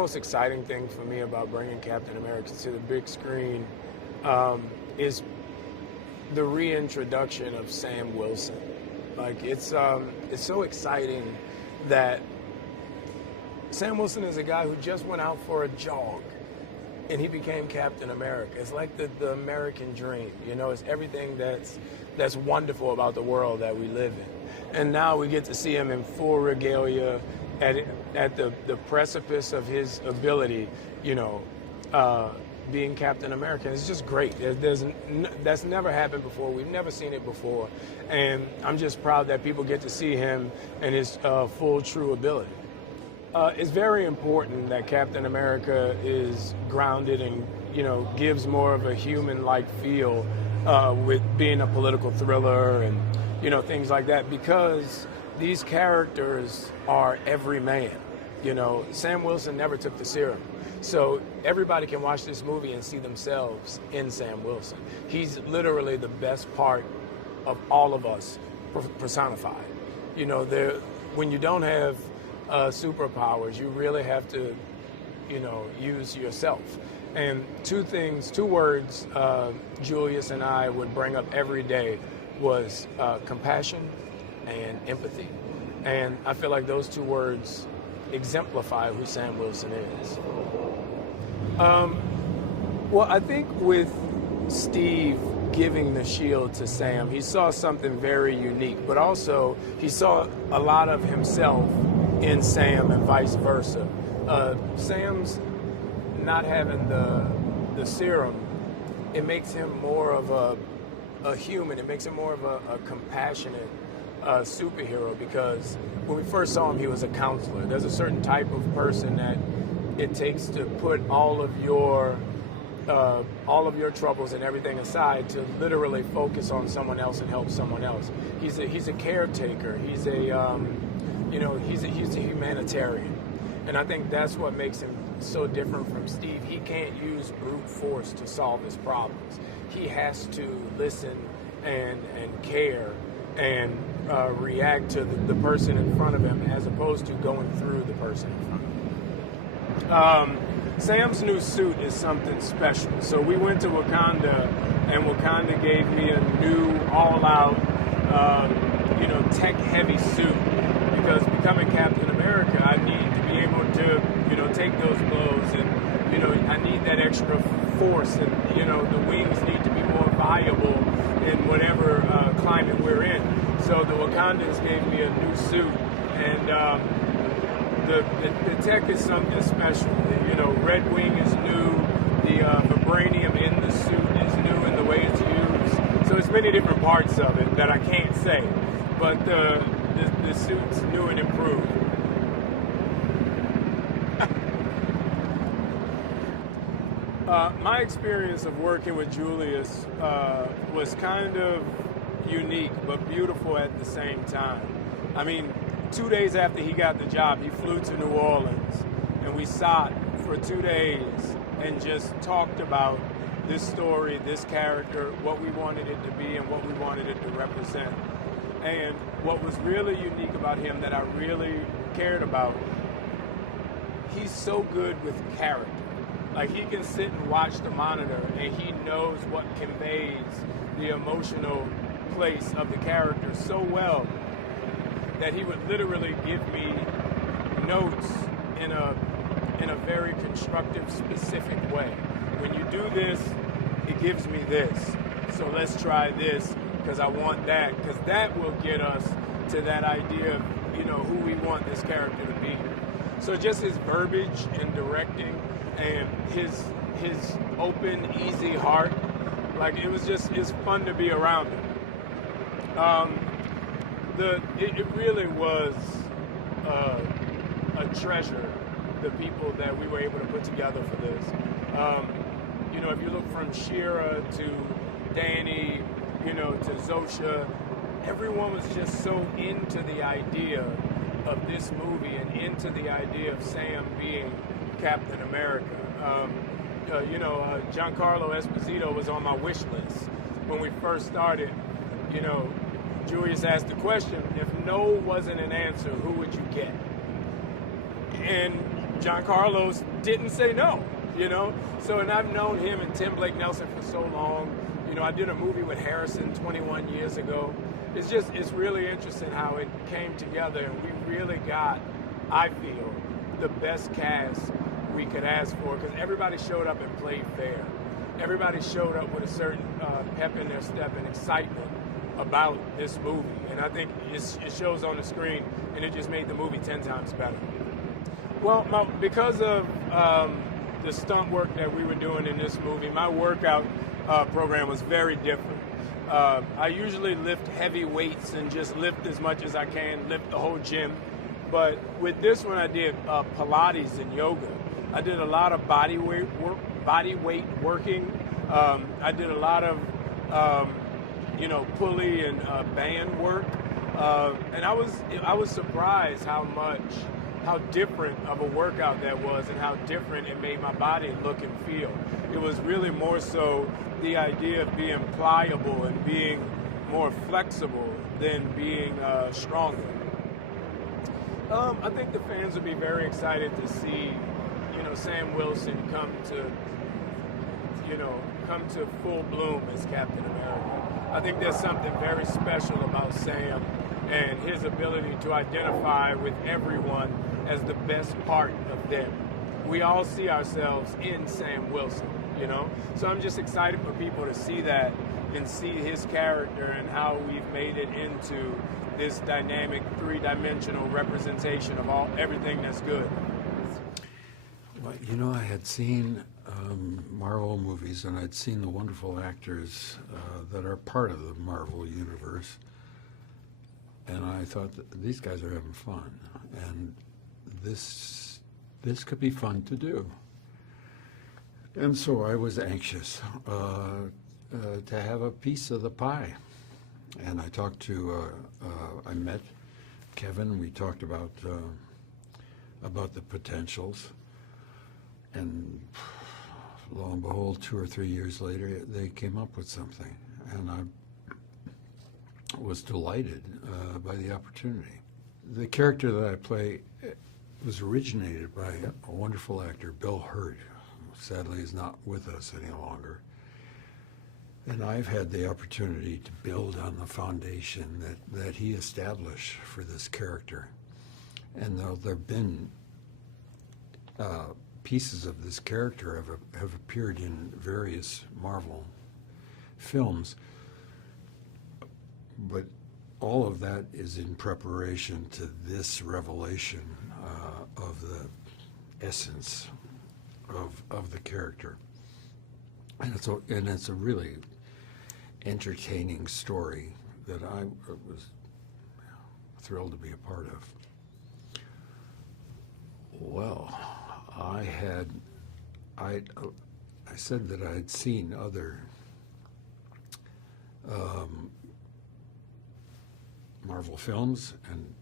most exciting thing for me about bringing Captain America to the big screen is the reintroduction of Sam Wilson. Like, it's so exciting that Sam Wilson is a guy who just went out for a jog and he became Captain America. It's like the American dream, you know. It's everything that's wonderful about the world that we live in. And now we get to see him in full regalia at the precipice of his ability, you know, being Captain America. It's just great. That's never happened before. We've never seen it before. And I'm just proud that people get to see him in his full, true ability. It's very important that Captain America is grounded and, you know, gives more of a human-like feel with being a political thriller and, you know, things like that, because these characters are every man. You know, Sam Wilson never took the serum. So everybody can watch this movie and see themselves in Sam Wilson. He's literally the best part of all of us personified. You know, when you don't have superpowers, you really have to, you know, use yourself. And two words Julius and I would bring up every day was compassion and empathy. And I feel like those two words exemplify who Sam Wilson is. Well, I think with Steve giving the shield to Sam, he saw something very unique, but also he saw a lot of himself in Sam and vice versa. Sam's not having the serum, it makes him more of a human. It makes him more of a compassionate superhero, because when we first saw him, he was a counselor. There's a certain type of person that it takes to put all of your troubles and everything aside to literally focus on someone else and help someone else. He's a caretaker. He's a he's a humanitarian, and I think that's what makes him so different from Steve. He can't use brute force to solve his problems. He has to listen and care and react to the person in front of him, as opposed to going through the person in front of him. Sam's new suit is something special. So we went to Wakanda, and Wakanda gave me a new, all-out, tech-heavy suit, because becoming Captain America, I need to be able to, take those blows, and I need that extra force, and the wings need to be more viable in whatever climate we're in. So the Wakandans gave me a new suit, and the tech is something special. Red Wing is new. The vibranium in the suit is new in the way it's used. So there's many different parts of it that I can't say, but the suit's new and improved. My experience of working with Julius was kind of unique, but beautiful at the same time. I mean, 2 days after he got the job, he flew to New Orleans, and we sat for 2 days and just talked about this story, this character, what we wanted it to be and what we wanted it to represent. And what was really unique about him that I really cared about, he's so good with character. Like, he can sit and watch the monitor, and he knows what conveys the emotional place of the character so well that he would literally give me notes in a very constructive, specific way. When you do this, it gives me this. So let's try this, because I want that, because that will get us to that idea of, who we want this character to be. So just his verbiage and directing and his open, easy heart, like, it's fun to be around him. It really was a treasure, the people that we were able to put together for this. If you look from Shira to Danny, to Zosha, everyone was just so into the idea of this movie and into the idea of Sam being Captain America. Giancarlo Esposito was on my wish list when we first started. Julius asked the question, if no wasn't an answer, who would you get? And Giancarlo didn't say no, you know? So, and I've known him and Tim Blake Nelson for so long. You know, I did a movie with Harrison 21 years ago. It's really interesting how it came together, and we really got, I feel, the best cast we could ask for, because everybody showed up and played fair. Everybody showed up with a certain pep in their step and excitement about this movie, and I think it shows on the screen, and it just made the movie 10 times better. Well, because of the stunt work that we were doing in this movie, my workout program was very different. I usually lift heavy weights and just lift as much as I can, lift the whole gym. But with this one, I did Pilates and yoga. I did a lot of body weight working. I did a lot of pulley and band work. And I was surprised how different of a workout that was, and how different it made my body look and feel. It was really more so the idea of being pliable and being more flexible than being stronger. I think the fans would be very excited to see, Sam Wilson come to full bloom as Captain America. I think there's something very special about Sam and his ability to identify with everyone as the best part of them. We all see ourselves in Sam Wilson, So I'm just excited for people to see that and see his character and how we've made it into this dynamic, three-dimensional representation of everything that's good. Well, I had seen Marvel movies, and I'd seen the wonderful actors that are part of the Marvel universe, and I thought that these guys are having fun, and this could be fun to do. And so I was anxious to have a piece of the pie. And I talked I met Kevin. We talked about the potentials. And lo and behold, 2 or 3 years later, they came up with something. And I was delighted by the opportunity. The character that I play was originated by a wonderful actor, Bill Hurt, who sadly is not with us any longer. And I've had the opportunity to build on the foundation that he established for this character. And though there have been pieces of this character have appeared in various Marvel films, but all of that is in preparation to this revelation of the essence of the character. And it's a really entertaining story that I was thrilled to be a part of. Well, I said that I had seen other Marvel films and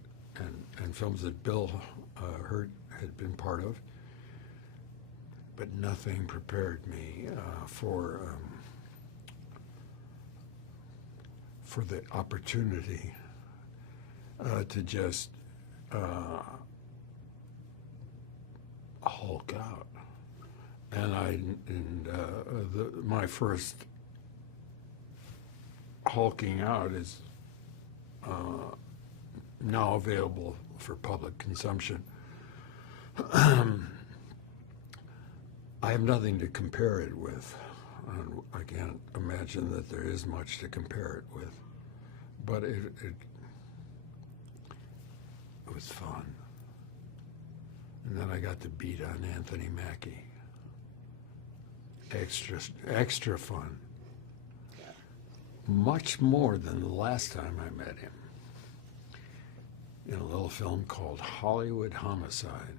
films that Bill Hurt had been part of, but nothing prepared me for the opportunity to just hulk out. And my first hulking out is now available for public consumption. I have nothing to compare it with. I can't imagine that there is much to compare it with, but it was fun. And then I got to beat on Anthony Mackie. Extra fun. Much more than the last time I met him in a little film called Hollywood Homicide.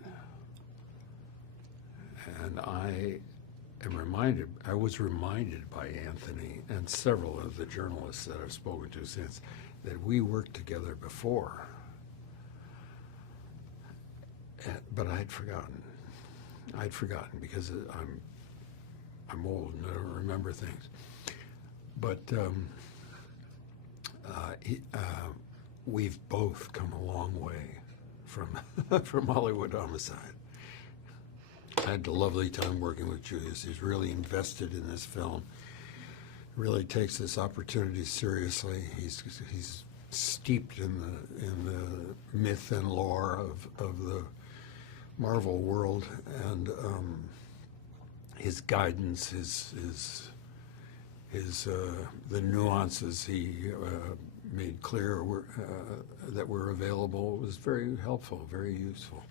And I was reminded by Anthony and several of the journalists that I've spoken to since that we worked together before. But I'd forgotten. Because I'm old and I don't remember things. But we've both come a long way from from Hollywood Homicide. had a lovely time working with Julius. He's really invested in this film. Really takes this opportunity seriously. He's steeped in the myth and lore of the Marvel world, and his guidance, the nuances he made clear that were available was very helpful, very useful.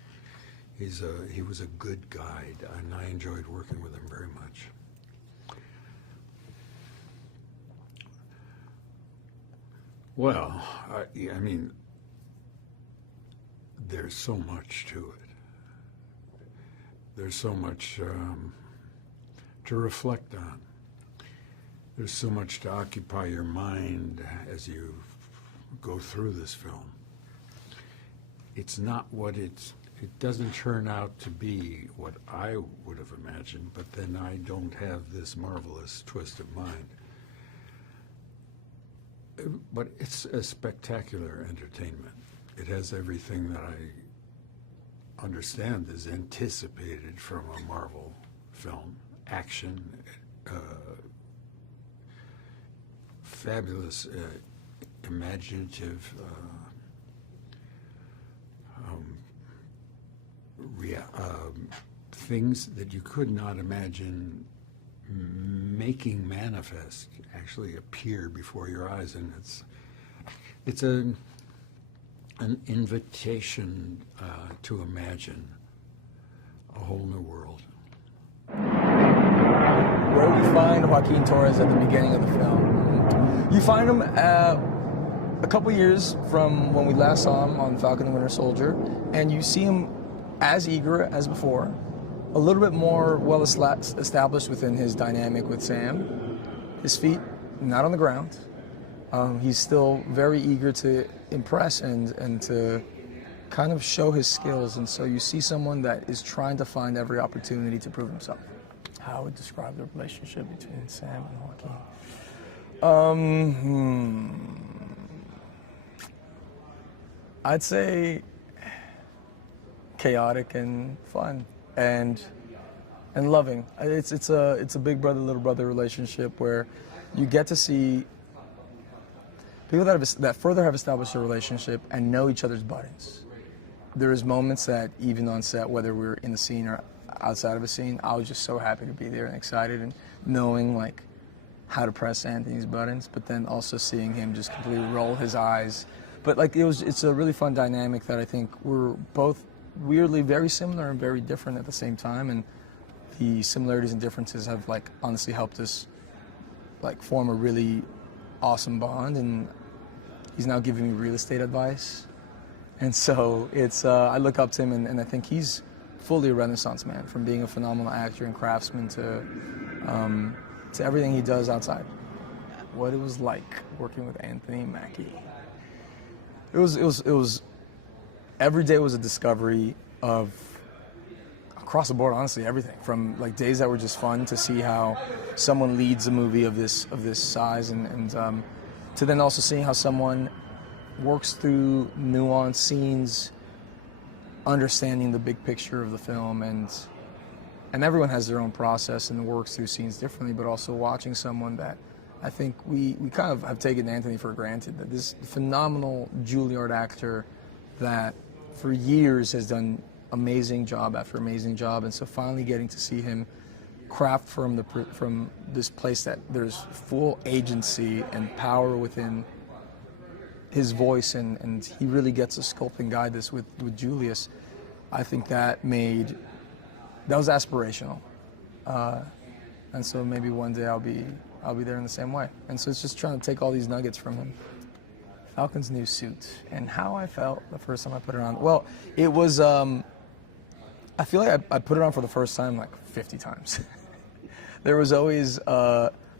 He was a good guide, and I enjoyed working with him very much. Well, I mean, there's so much to it. There's so much to reflect on. There's so much to occupy your mind as you go through this film. It's not what it doesn't turn out to be what I would have imagined, but then I don't have this marvelous twist of mind. But it's a spectacular entertainment. It has everything that I understand is anticipated from a Marvel film. Action, fabulous, imaginative things that you could not imagine making manifest actually appear before your eyes, and it's an invitation to imagine a whole new world. Where do you find Joaquin Torres at the beginning of the film? You find him a couple years from when we last saw him on Falcon and Winter Soldier, and you see him as eager as before, a little bit more well established within his dynamic with Sam. His feet not on the ground. He's still very eager to impress and to kind of show his skills. And so you see someone that is trying to find every opportunity to prove himself. How I would describe the relationship between Sam and Joaquin. I'd say chaotic and fun and loving. It's a big brother little brother relationship where you get to see people that further have established a relationship and know each other's buttons. There's moments that even on set, whether we're in the scene or outside of a scene, I was just so happy to be there and excited and knowing like how to press Anthony's buttons, but then also seeing him just completely roll his eyes. But like it's a really fun dynamic that I think we're both weirdly very similar and very different at the same time, and the similarities and differences have like honestly helped us like form a really awesome bond. And he's now giving me real estate advice, and so it's I look up to him, and I think he's fully a Renaissance man, from being a phenomenal actor and craftsman to everything he does outside. What it was like working with Anthony Mackie. It was every day was a discovery of across the board, honestly, everything from like days that were just fun to see how someone leads a movie of this size, and to then also seeing how someone works through nuanced scenes, understanding the big picture of the film, and everyone has their own process and works through scenes differently, but also watching someone that I think we kind of have taken Anthony for granted, that this phenomenal Juilliard actor that for years has done amazing job after amazing job, and so finally getting to see him craft from this place that there's full agency and power within his voice, and he really gets to sculpt and guide this with Julius. I think that was aspirational, and so maybe one day I'll be there in the same way. And so it's just trying to take all these nuggets from him. Falcon's new suit and how I felt the first time I put it on. Well, it was, I feel like I put it on for the first time like 50 times. There was always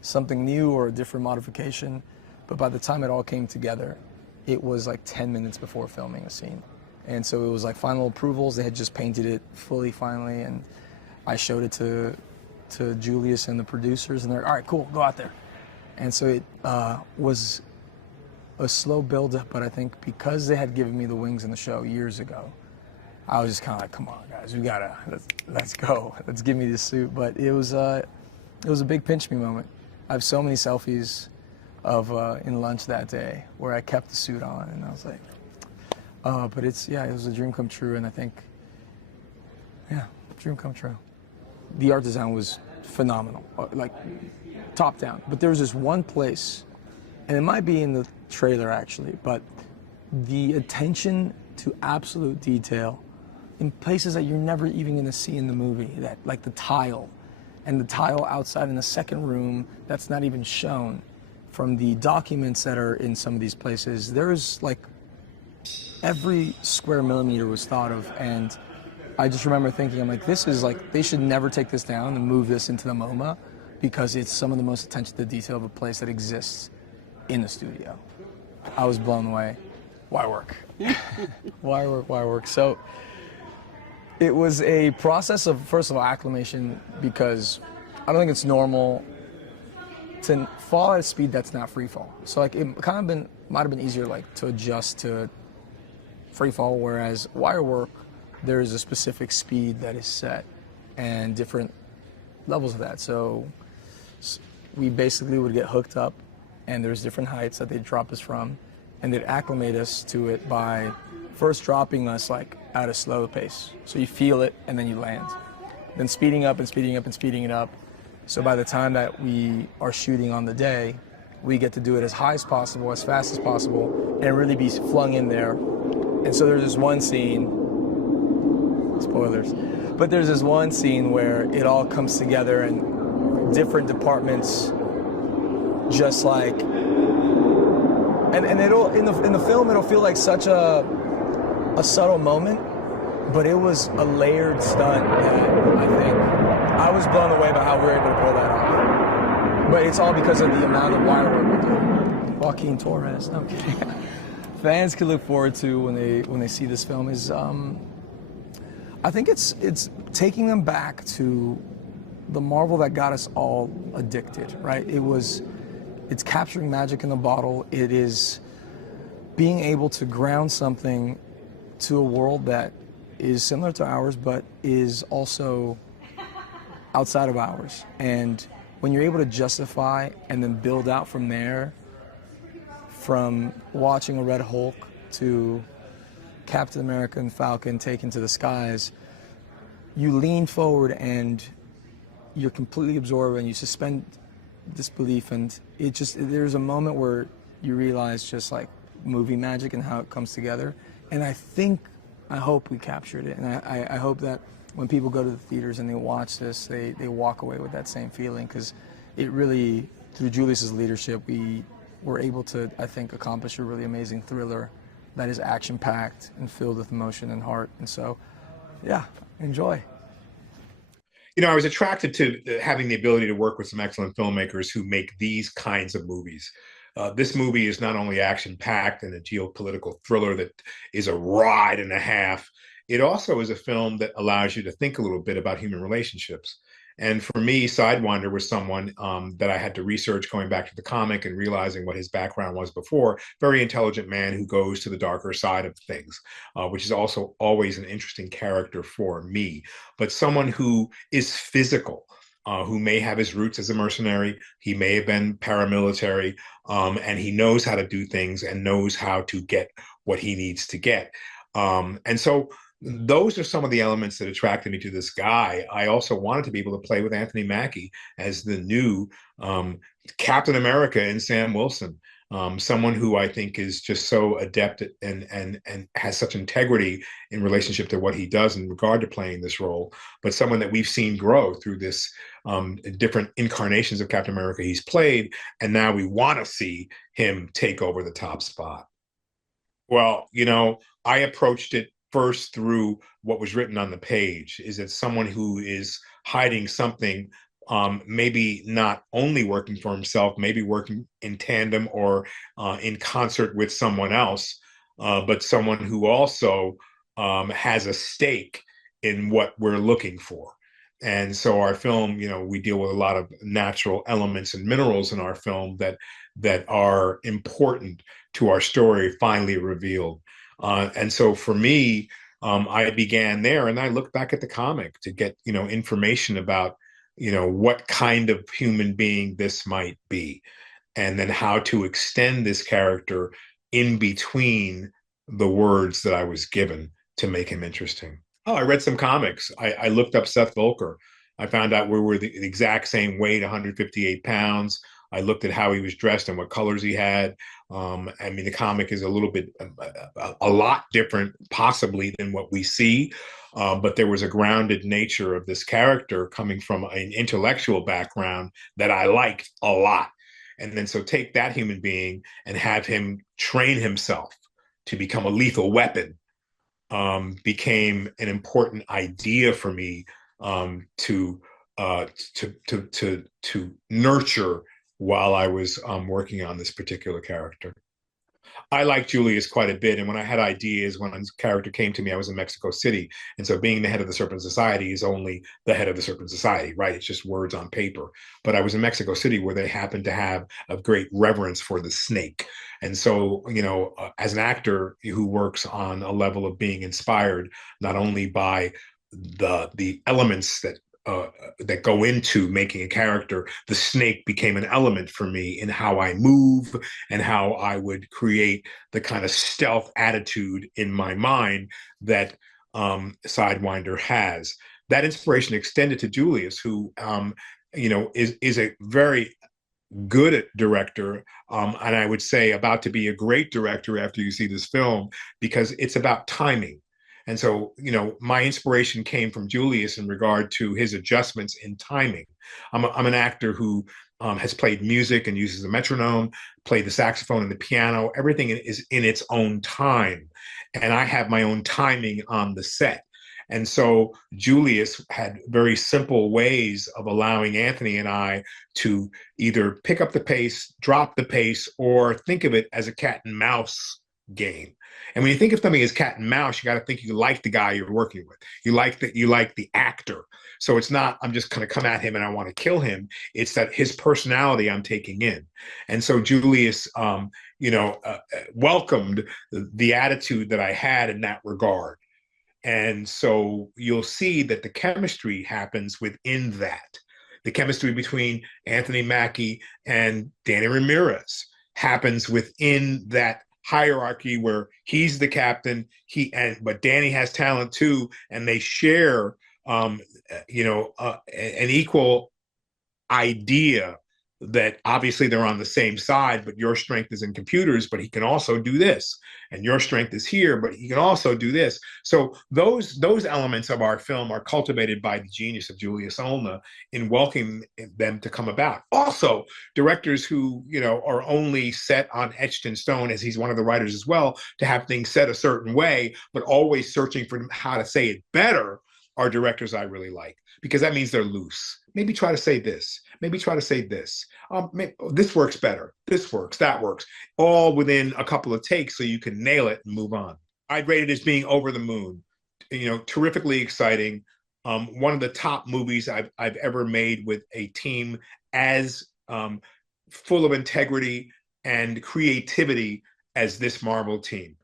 something new or a different modification, but by the time it all came together, it was like 10 minutes before filming a scene. And so it was like final approvals. They had just painted it fully finally, and I showed it to Julius and the producers, and they're like, all right, cool, go out there. And so it was a slow build-up, but I think because they had given me the wings in the show years ago, I was just kind of like, come on, guys, we gotta, let's go. Let's give me this suit. But it was a big pinch me moment. I have so many selfies of in lunch that day where I kept the suit on, and I was like, but it was a dream come true, and I think, dream come true. The art design was phenomenal, like top down. But there was this one place, and it might be in the trailer actually, but the attention to absolute detail in places that you're never even going to see in the movie, that like the tile, and the tile outside in the second room that's not even shown, from the documents that are in some of these places. There's like every square millimeter was thought of, and I just remember thinking, I'm like, this is like, they should never take this down and move this into the MoMA, because it's some of the most attention to detail of a place that exists in the studio. I was blown away. Why work? Why work? So it was a process of, first of all, acclimation, because I don't think it's normal to fall at a speed that's not free fall. So like, it might have been easier like to adjust to free fall, whereas wire work, there is a specific speed that is set and different levels of that. So we basically would get hooked up, and there's different heights that they'd drop us from, and they'd acclimate us to it by first dropping us like at a slow pace. So you feel it and then you land. Then speeding up and speeding up and speeding it up. So by the time that we are shooting on the day, we get to do it as high as possible, as fast as possible, and really be flung in there. And so there's this one scene, spoilers, but there's this one scene where it all comes together and different departments just like, and it'll, in the film, it'll feel like such a subtle moment, but it was a layered stunt that I think I was blown away by how we were able to pull that off. But it's all because of the amount of wire work we're doing. Joaquin, Torres, no, I'm kidding. Fans can look forward to when they see this film is, I think it's taking them back to the Marvel that got us all addicted, right? It's capturing magic in the bottle. It is being able to ground something to a world that is similar to ours, but is also outside of ours. And when you're able to justify and then build out from there, from watching a Red Hulk to Captain America and Falcon taken to the skies, you lean forward and you're completely absorbed and you suspend disbelief, and there's a moment where you realize just like movie magic and how it comes together. And I hope we captured it, and I hope that when people go to the theaters and they watch this, they walk away with that same feeling, because it really, through Julius's leadership, we were able to, I think, accomplish a really amazing thriller that is action-packed and filled with emotion and heart. And so, yeah, enjoy. You know, I was attracted to having the ability to work with some excellent filmmakers who make these kinds of movies. This movie is not only action-packed and a geopolitical thriller that is a ride and a half, it also is a film that allows you to think a little bit about human relationships. And for me, Sidewinder was someone that I had to research going back to the comic and realizing what his background was before. Very intelligent man who goes to the darker side of things, which is also always an interesting character for me. But someone who is physical, who may have his roots as a mercenary, he may have been paramilitary, and he knows how to do things and knows how to get what he needs to get. And so those are some of the elements that attracted me to this guy. I also wanted to be able to play with Anthony Mackie as the new Captain America in Sam Wilson, someone who I think is just so adept at, and has such integrity in relationship to what he does in regard to playing this role, but someone that we've seen grow through this different incarnations of Captain America he's played, and now we want to see him take over the top spot. Well, you know, I approached it first through what was written on the page. Is it someone who is hiding something, maybe not only working for himself, maybe working in tandem or in concert with someone else, but someone who also has a stake in what we're looking for. And so our film, you know, we deal with a lot of natural elements and minerals in our film that are important to our story finally revealed. And so for me, I began there, and I looked back at the comic to get, information about, what kind of human being this might be, and then how to extend this character in between the words that I was given to make him interesting. Oh, I read some comics. I looked up Seth Voelker. I found out we were the exact same weight, 158 pounds. I looked at how he was dressed and what colors he had. I mean, the comic is a little bit, a lot different, possibly, than what we see. But there was a grounded nature of this character coming from an intellectual background that I liked a lot. And then so take that human being and have him train himself to become a lethal weapon became an important idea for me to nurture while I was working on this particular character. I like Julius quite a bit, and when I had ideas, when his character came to me, I was in Mexico City, and so being the head of the Serpent Society is only the head of the Serpent Society, right? It's just words on paper. But I was in Mexico City, where they happen to have a great reverence for the snake, and so as an actor who works on a level of being inspired not only by the elements that go into making a character, the snake became an element for me in how I move and how I would create the kind of stealth attitude in my mind that Sidewinder has. That inspiration extended to Julius, who is a very good director, and I would say about to be a great director after you see this film, because it's about timing. And so, my inspiration came from Julius in regard to his adjustments in timing. I'm an actor who has played music and uses a metronome, played the saxophone and the piano. Everything is in its own time. And I have my own timing on the set. And so Julius had very simple ways of allowing Anthony and I to either pick up the pace, drop the pace, or think of it as a cat and mouse game. And when you think of something as cat and mouse, you got to think you like the guy you're working with. You like the actor. So it's not, I'm just going to come at him and I want to kill him. It's that his personality I'm taking in. And so Julius, welcomed the attitude that I had in that regard. And so you'll see that the chemistry happens within that. The chemistry between Anthony Mackie and Danny Ramirez happens within that hierarchy where he's the captain, but Danny has talent too, and they share an equal idea that obviously they're on the same side, but your strength is in computers, but he can also do this, and your strength is here, but he can also do this. So those elements of our film are cultivated by the genius of Julius Onah in welcoming them to come about. Also, directors who are only set on etched in stone, as he's one of the writers as well, to have things said a certain way, but always searching for how to say it better, are directors I really like, because that means they're loose. Maybe try to say this. Maybe try to say this. This works better. This works. That works. All within a couple of takes, so you can nail it and move on. I'd rate it as being over the moon. Terrifically exciting. One of the top movies I've ever made with a team as full of integrity and creativity as this Marvel team.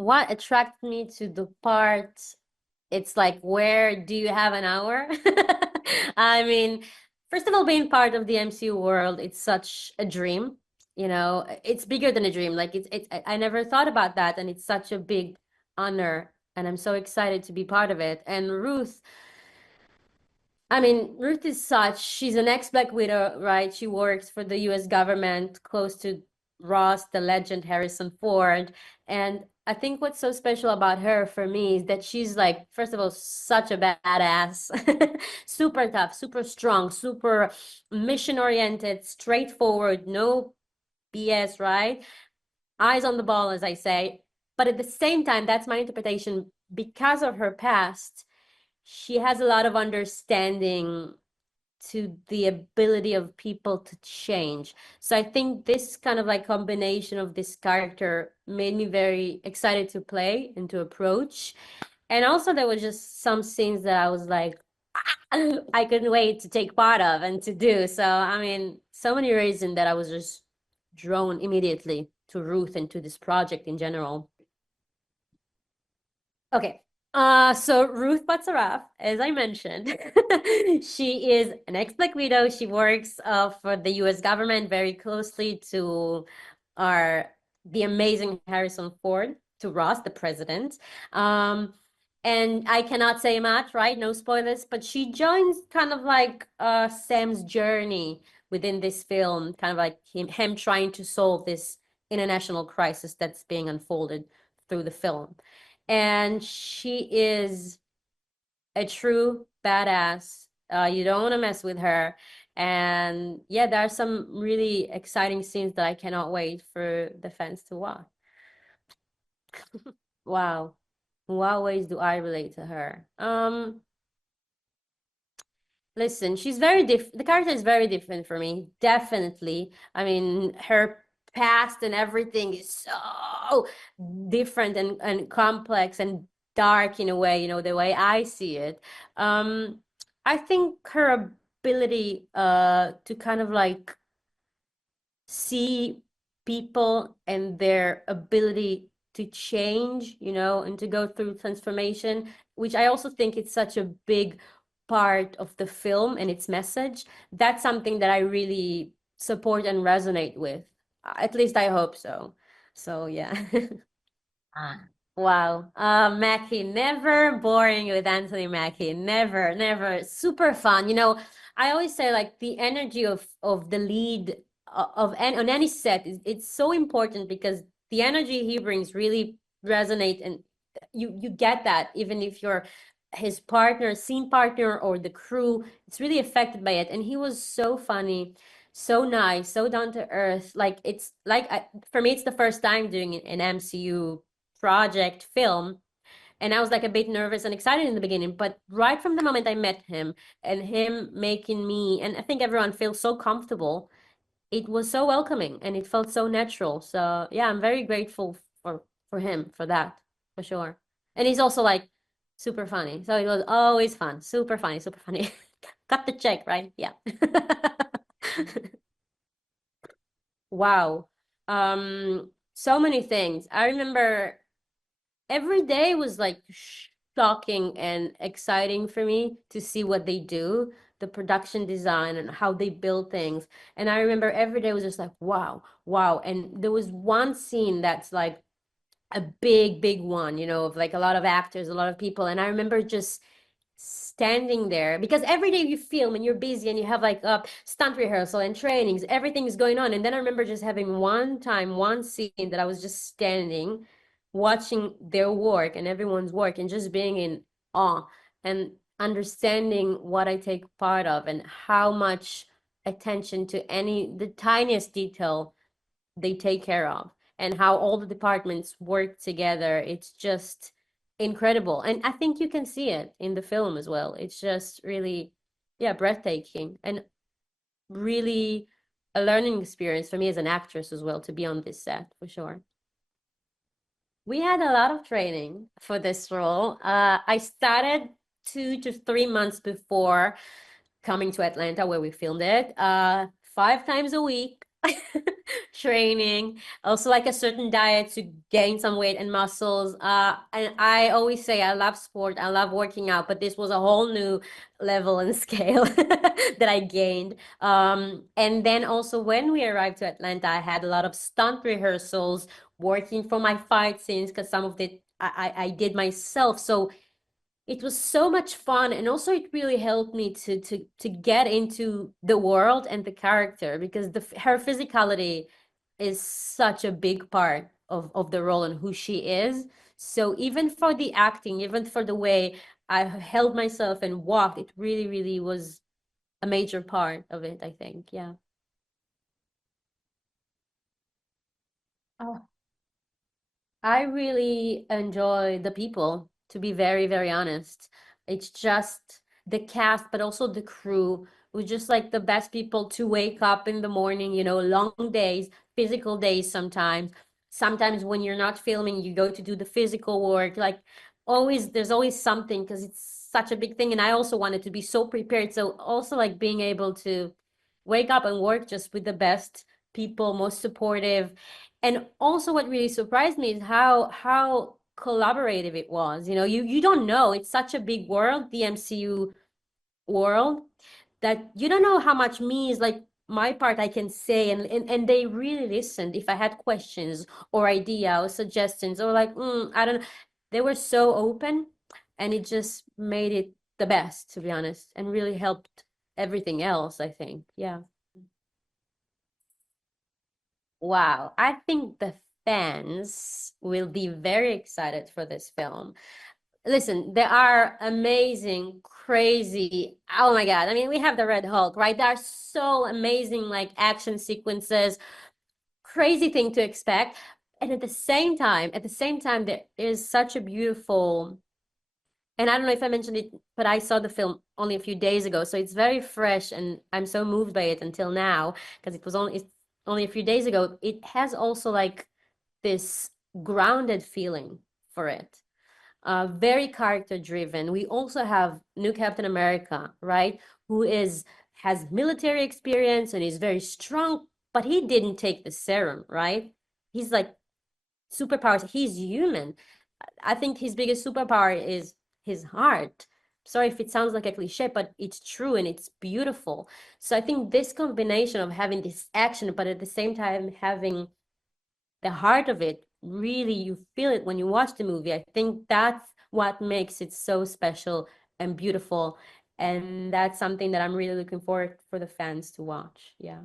What attracted me to the part, it's like, where do you have an hour? I mean, first of all, being part of the MCU world, it's such a dream. It's bigger than a dream. Like I never thought about that, and it's such a big honor, and I'm so excited to be part of it. And Ruth is she's an ex-Black Widow, right? She works for the US government, close to Ross, the legend, Harrison Ford. And I think what's so special about her for me is that she's like, first of all, such a badass, super tough, super strong, super mission-oriented, straightforward, no BS, right? Eyes on the ball, as I say. But at the same time, that's my interpretation, because of her past, she has a lot of understanding to the ability of people to change. So I think this kind of like combination of this character made me very excited to play and to approach. And also there were just some scenes that I was like, I couldn't wait to take part of and to do. So, so many reasons that I was just drawn immediately to Ruth and to this project in general. Okay. So Ruth Bat-Seraph, as I mentioned, she is an ex-Black Widow. She works for the U.S. government very closely to our the amazing Harrison Ford, to Ross, the president. And I cannot say much, right? No spoilers, but she joins kind of like Sam's journey within this film, kind of like him trying to solve this international crisis that's being unfolded through the film. And she is a true badass. You don't want to mess with her. And yeah, there are some really exciting scenes that I cannot wait for the fans to watch. Wow. In what ways do I relate to her? Listen, she's very different. The character is very different for me, definitely. I mean, her past and everything is so different and complex and dark in a way, the way I see it. Um, I think her ability to kind of like see people and their ability to change, and to go through transformation, which I also think it's such a big part of the film and its message. That's something that I really support and resonate with. At least I hope so. So yeah. Ah. Wow. Mackie, never boring with Anthony Mackie. Never, never. Super fun. I always say like the energy of the lead on any set is it's so important because the energy he brings really resonate, and you get that even if you're his partner, scene partner, or the crew, it's really affected by it. And he was so funny, so nice, so down to earth. Like it's like for me, it's the first time doing an MCU project film, and I was like a bit nervous and excited in the beginning, but right from the moment I met him and him making me, and I think everyone feels so comfortable, it was so welcoming and it felt so natural. So yeah, I'm very grateful for him for that, for sure. And he's also like super funny, so it was always fun. Super funny, super funny. Cut the check, right? Yeah. Wow. So many things. I remember every day was like shocking and exciting for me to see what they do, the production design and how they build things. And I remember every day was just like, wow, wow. And there was one scene that's like a big, big one, of like a lot of actors, a lot of people. And I remember just standing there because every day you film and you're busy and you have like stunt rehearsal and trainings, everything is going on. And then I remember just having one scene that I was just standing watching their work and everyone's work and just being in awe and understanding what I take part of and how much attention to the tiniest detail they take care of and how all the departments work together. It's just incredible. And I think you can see it in the film as well. It's just really, yeah, breathtaking and really a learning experience for me as an actress as well to be on this set for sure. We had a lot of training for this role. I started 2 to 3 months before coming to Atlanta where we filmed it, 5 times a week training, also like a certain diet to gain some weight and muscles. And I always say I love sport, I love working out, but this was a whole new level and scale that I gained. And then also when we arrived to Atlanta, I had a lot of stunt rehearsals, working for my fight scenes because some of it I did myself. So it was so much fun, and also it really helped me to get into the world and the character because her physicality is such a big part of the role and who she is. So even for the acting, even for the way I held myself and walked, it really, really was a major part of it, I think. Yeah. Oh, I really enjoy the people, to be very, very honest. It's just the cast, but also the crew was just like the best people to wake up in the morning, long days, physical days sometimes. Sometimes when you're not filming, you go to do the physical work. Like always, there's always something because it's such a big thing. And I also wanted to be so prepared. So also like being able to wake up and work just with the best people, most supportive. And also what really surprised me is how collaborative it was. You know, you don't know. It's such a big world, the MCU world, that you don't know how much me is like my part I can say, and they really listened if I had questions or idea or suggestions or like I don't know. They were so open, and it just made it the best, to be honest, and really helped everything else, I think. Yeah. Wow, I think the fans will be very excited for this film. Listen, there are amazing, crazy, oh my God. I mean, we have the Red Hulk, right? There are so amazing like action sequences, crazy thing to expect. And at the same time, there is such a beautiful, and I don't know if I mentioned it, but I saw the film only a few days ago, so it's very fresh, and I'm so moved by it until now because it's only a few days ago. It has also like this grounded feeling for it, very character driven. We also have new Captain America, right? Who has military experience and is very strong, but he didn't take the serum, right? He's like superpowers. He's human. I think his biggest superpower is his heart. Sorry if it sounds like a cliche, but it's true and it's beautiful. So I think this combination of having this action, but at the same time having the heart of it, really you feel it when you watch the movie. I think that's what makes it so special and beautiful. And that's something that I'm really looking forward for the fans to watch. Yeah.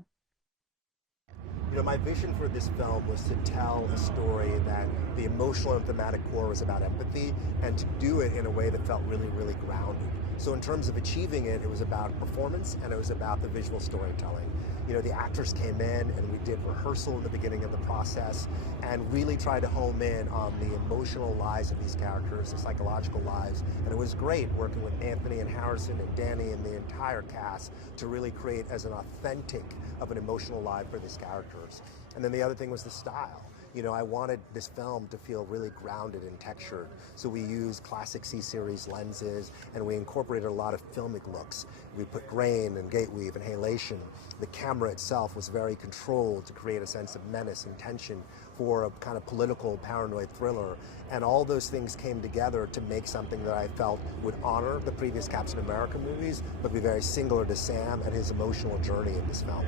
You know, my vision for this film was to tell a story that the emotional and thematic core was about empathy, and to do it in a way that felt really, really grounded. So in terms of achieving it, it was about performance and it was about the visual storytelling. You know, the actors came in and we did rehearsal in the beginning of the process and really tried to home in on the emotional lives of these characters, the psychological lives. And it was great working with Anthony and Harrison and Danny and the entire cast to really create as an authentic of an emotional life for these characters. And then the other thing was the style. You know, I wanted this film to feel really grounded and textured. So we used classic C-series lenses and we incorporated a lot of filmic looks. We put grain and gate weave and halation. The camera itself was very controlled to create a sense of menace and tension for a kind of political paranoid thriller. And all those things came together to make something that I felt would honor the previous Captain America movies, but be very singular to Sam and his emotional journey in this film.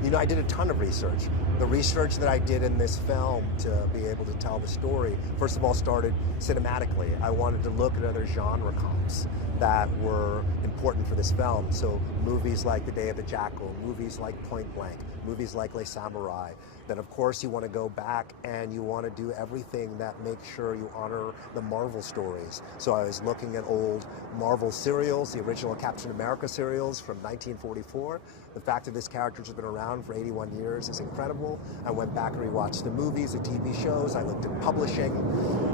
You know, I did a ton of research. The research that I did in this film to be able to tell the story, first of all, started cinematically. I wanted to look at other genre comps that were important for this film. So movies like The Day of the Jackal, movies like Point Blank, movies like Les Samurai. Then of course you want to go back and you want to do everything that makes sure you honor the Marvel stories. So I was looking at old Marvel serials, the original Captain America serials from 1944. The fact that this character has been around for 81 years is incredible. I went back and rewatched the movies, the TV shows. I looked at publishing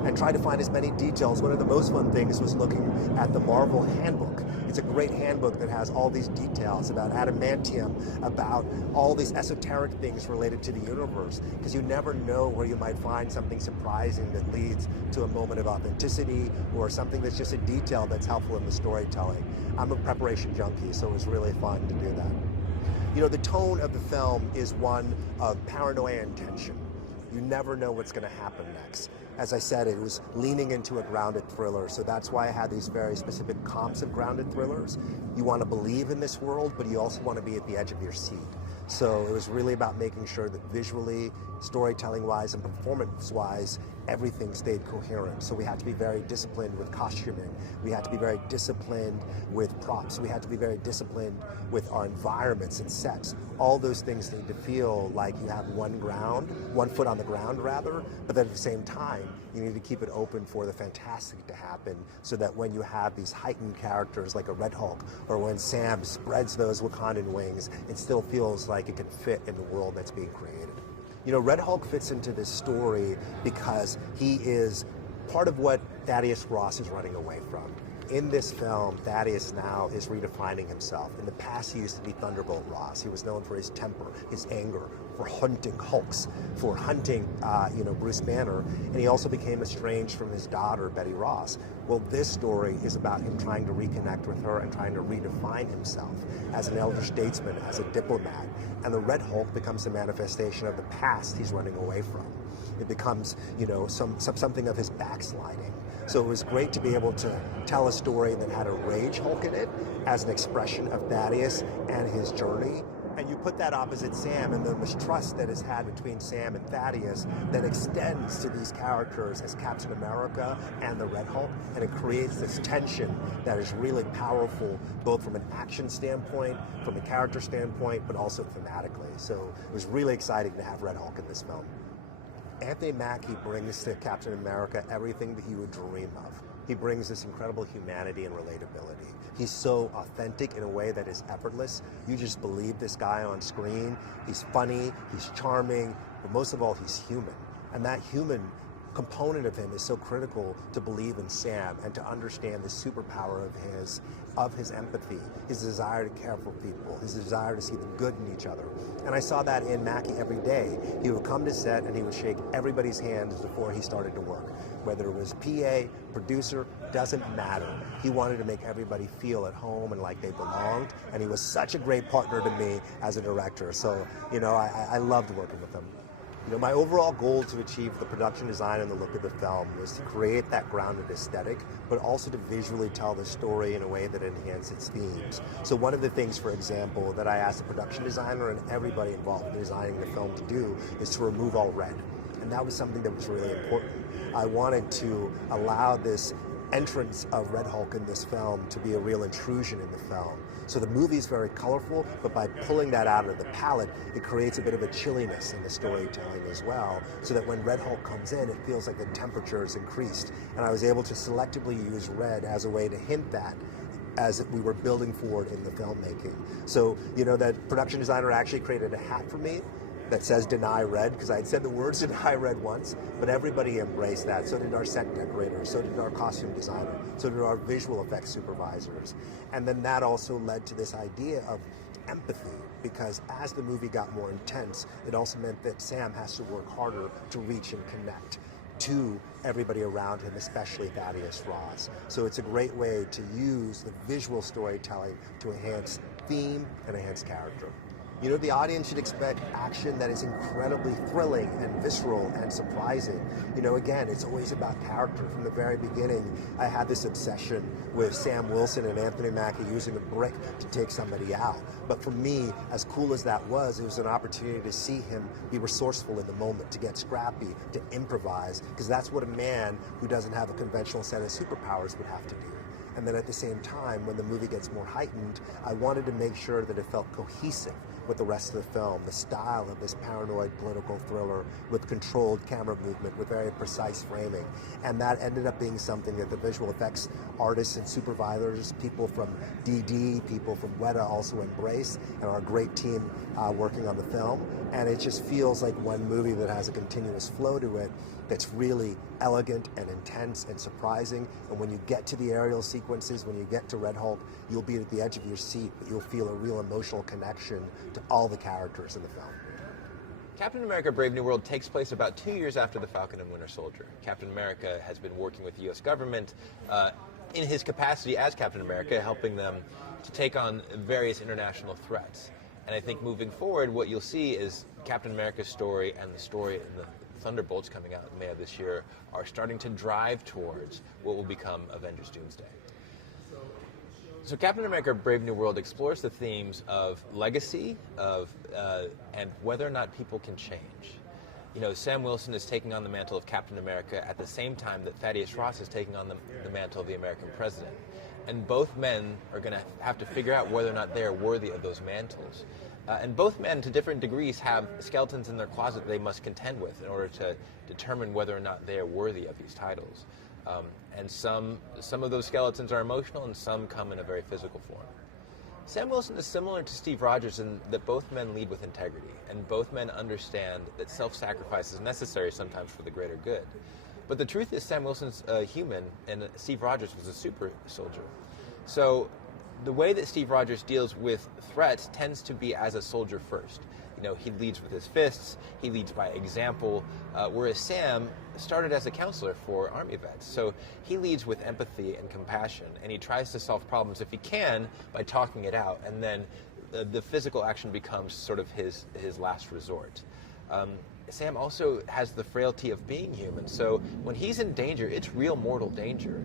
and tried to find as many details. One of the most fun things was looking at the Marvel handbook. It's a great handbook that has all these details about adamantium, about all these esoteric things related to the universe, because you never know where you might find something surprising that leads to a moment of authenticity or something that's just a detail that's helpful in the storytelling. I'm a preparation junkie, so it was really fun to do that. You know, the tone of the film is one of paranoia and tension. You never know what's going to happen next. As I said, it was leaning into a grounded thriller, so that's why I had these very specific comps of grounded thrillers. You want to believe in this world, but you also want to be at the edge of your seat. So it was really about making sure that visually, storytelling-wise, and performance-wise, everything stayed coherent. So we had to be very disciplined with costuming. We had to be very disciplined with props. We had to be very disciplined with our environments and sets. All those things need to feel like you have one foot on the ground rather, but then at the same time, you need to keep it open for the fantastic to happen so that when you have these heightened characters like a Red Hulk, or when Sam spreads those Wakandan wings, it still feels like it can fit in the world that's being created. You know, Red Hulk fits into this story because he is part of what Thaddeus Ross is running away from. In this film, Thaddeus now is redefining himself. In the past, he used to be Thunderbolt Ross. He was known for his temper, his anger, for hunting Hulks, for hunting, Bruce Banner. And he also became estranged from his daughter, Betty Ross. Well, this story is about him trying to reconnect with her and trying to redefine himself as an elder statesman, as a diplomat. And the Red Hulk becomes a manifestation of the past he's running away from. It becomes, you know, something of his backsliding. So it was great to be able to tell a story that had a Rage Hulk in it as an expression of Thaddeus and his journey. And you put that opposite Sam and the mistrust that is had between Sam and Thaddeus that extends to these characters as Captain America and the Red Hulk, and it creates this tension that is really powerful, both from an action standpoint, from a character standpoint, but also thematically. So it was really exciting to have Red Hulk in this film. Anthony Mackie brings to Captain America everything that you would dream of. He brings this incredible humanity and relatability. He's so authentic in a way that is effortless. You just believe this guy on screen. He's funny, he's charming, but most of all, he's human. And that human component of him is so critical to believe in Sam and to understand the superpower of his empathy, his desire to care for people, his desire to see the good in each other. And I saw that in Mackie every day. He would come to set and he would shake everybody's hands before he started to work. Whether it was PA, producer, doesn't matter. He wanted to make everybody feel at home and like they belonged, and he was such a great partner to me as a director. So, you know, I loved working with him. You know, my overall goal to achieve the production design and the look of the film was to create that grounded aesthetic, but also to visually tell the story in a way that enhances its themes. So one of the things, for example, that I asked the production designer and everybody involved in designing the film to do is to remove all red. And that was something that was really important. I wanted to allow this entrance of Red Hulk in this film to be a real intrusion in the film. So the movie is very colorful, but by pulling that out of the palette, it creates a bit of a chilliness in the storytelling as well, so that when Red Hulk comes in, it feels like the temperature is increased. And I was able to selectively use red as a way to hint that as we were building forward in the filmmaking. So, you know, that production designer actually created a hat for me that says "Deny Red," because I had said the words "Deny Red" once, but everybody embraced that. So did our set decorators, so did our costume designer, so did our visual effects supervisors. And then that also led to this idea of empathy, because as the movie got more intense, it also meant that Sam has to work harder to reach and connect to everybody around him, especially Thaddeus Ross. So it's a great way to use the visual storytelling to enhance theme and enhance character. You know, the audience should expect action that is incredibly thrilling and visceral and surprising. You know, again, it's always about character. From the very beginning, I had this obsession with Sam Wilson and Anthony Mackie using a brick to take somebody out. But for me, as cool as that was, it was an opportunity to see him be resourceful in the moment, to get scrappy, to improvise, because that's what a man who doesn't have a conventional set of superpowers would have to do. And then at the same time, when the movie gets more heightened, I wanted to make sure that it felt cohesive with the rest of the film, the style of this paranoid political thriller with controlled camera movement, with very precise framing. And that ended up being something that the visual effects artists and supervisors, people from DD, people from Weta also embrace, and our great team working on the film. And it just feels like one movie that has a continuous flow to it that's really elegant and intense and surprising. And when you get to the aerial sequences, when you get to Red Hulk, you'll be at the edge of your seat, but you'll feel a real emotional connection to all the characters in the film. Captain America Brave New World takes place about 2 years after the Falcon and Winter Soldier. Captain America has been working with the U.S. government in his capacity as Captain America, helping them to take on various international threats. And I think moving forward, what you'll see is Captain America's story and the story in the Thunderbolts coming out in May of this year are starting to drive towards what will become Avengers Doomsday. So Captain America Brave New World explores the themes of legacy, and whether or not people can change. You know, Sam Wilson is taking on the mantle of Captain America at the same time that Thaddeus Ross is taking on the mantle of the American president. And both men are going to have to figure out whether or not they are worthy of those mantles. And both men, to different degrees, have skeletons in their closet they must contend with in order to determine whether or not they are worthy of these titles. And some of those skeletons are emotional, and some come in a very physical form. Sam Wilson is similar to Steve Rogers in that both men lead with integrity, and both men understand that self-sacrifice is necessary sometimes for the greater good. But the truth is Sam Wilson's a human, and Steve Rogers was a super soldier. So the way that Steve Rogers deals with threats tends to be as a soldier first. You He leads with his fists, he leads by example, whereas Sam started as a counselor for Army vets. So he leads with empathy and compassion, and he tries to solve problems if he can by talking it out, and then the physical action becomes sort of his last resort. Sam also has the frailty of being human, so when he's in danger, it's real mortal danger.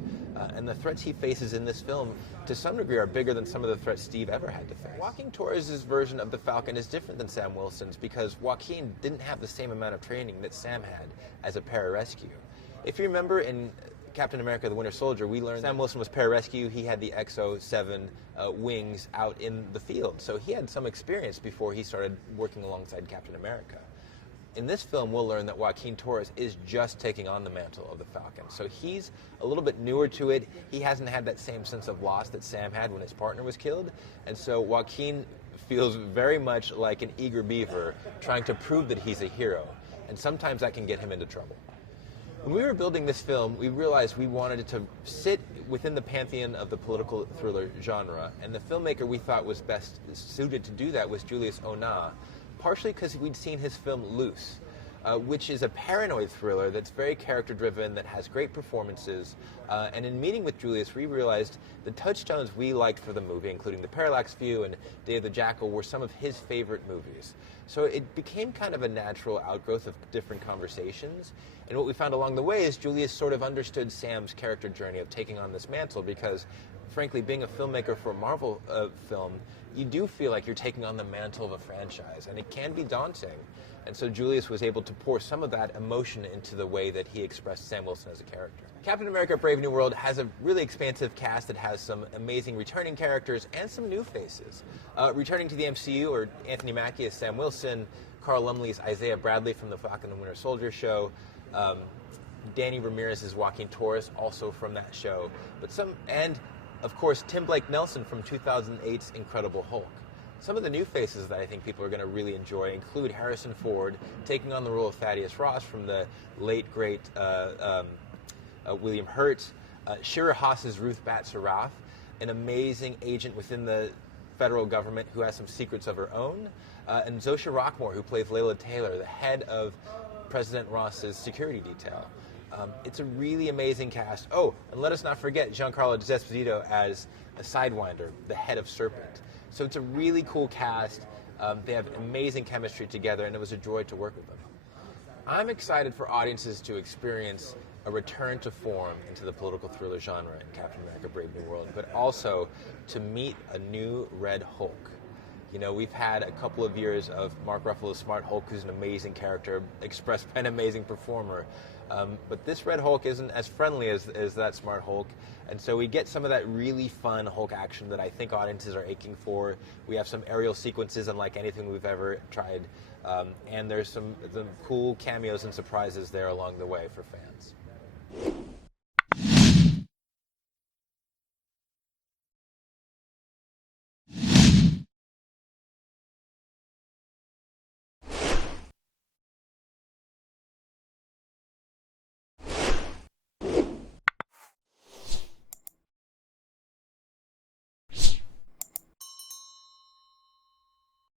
And the threats he faces in this film, to some degree, are bigger than some of the threats Steve ever had to face. Joaquin Torres' version of the Falcon is different than Sam Wilson's because Joaquin didn't have the same amount of training that Sam had as a pararescue. If you remember in Captain America: The Winter Soldier, we learned Sam Wilson was pararescue. He had the XO-7 wings out in the field, so he had some experience before he started working alongside Captain America. In this film, we'll learn that Joaquin Torres is just taking on the mantle of the Falcon. So he's a little bit newer to it. He hasn't had that same sense of loss that Sam had when his partner was killed. And so Joaquin feels very much like an eager beaver trying to prove that he's a hero. And sometimes that can get him into trouble. When we were building this film, we realized we wanted it to sit within the pantheon of the political thriller genre. And the filmmaker we thought was best suited to do that was Julius Onah, partially because we'd seen his film Loose, which is a paranoid thriller that's very character-driven, that has great performances. And in meeting with Julius, we realized the touchstones we liked for the movie, including The Parallax View and Day of the Jackal, were some of his favorite movies. So it became kind of a natural outgrowth of different conversations. And what we found along the way is Julius sort of understood Sam's character journey of taking on this mantle because, frankly, being a filmmaker for a Marvel film, you do feel like you're taking on the mantle of a franchise, and it can be daunting. And so Julius was able to pour some of that emotion into the way that he expressed Sam Wilson as a character. Captain America: Brave New World has a really expansive cast. It has some amazing returning characters and some new faces. Returning to the MCU are Anthony Mackie as Sam Wilson, Carl Lumbly's Isaiah Bradley from the Falcon and Winter Soldier show, Danny Ramirez is Joaquin Torres, also from that show, and of course Tim Blake Nelson from 2008's Incredible Hulk. Some of the new faces that I think people are going to really enjoy include Harrison Ford taking on the role of Thaddeus Ross from the late great William Hurt, Shira Haas as Ruth Bat-Seraph, an amazing agent within the federal government who has some secrets of her own, and Zosha Rockmore, who plays Layla Taylor, the head of President Ross's security detail. It's a really amazing cast. Oh, and let us not forget Giancarlo Esposito as a Sidewinder, the head of Serpent. So it's a really cool cast. They have amazing chemistry together, and it was a joy to work with them. I'm excited for audiences to experience a return to form into the political thriller genre in Captain America: Brave New World, but also to meet a new Red Hulk. You know, we've had a couple of years of Mark Ruffalo's Smart Hulk, who's an amazing character, expressed by an amazing performer. But this Red Hulk isn't as friendly as that Smart Hulk. And so we get some of that really fun Hulk action that I think audiences are aching for. We have some aerial sequences unlike anything we've ever tried. And there's some cool cameos and surprises there along the way for fans.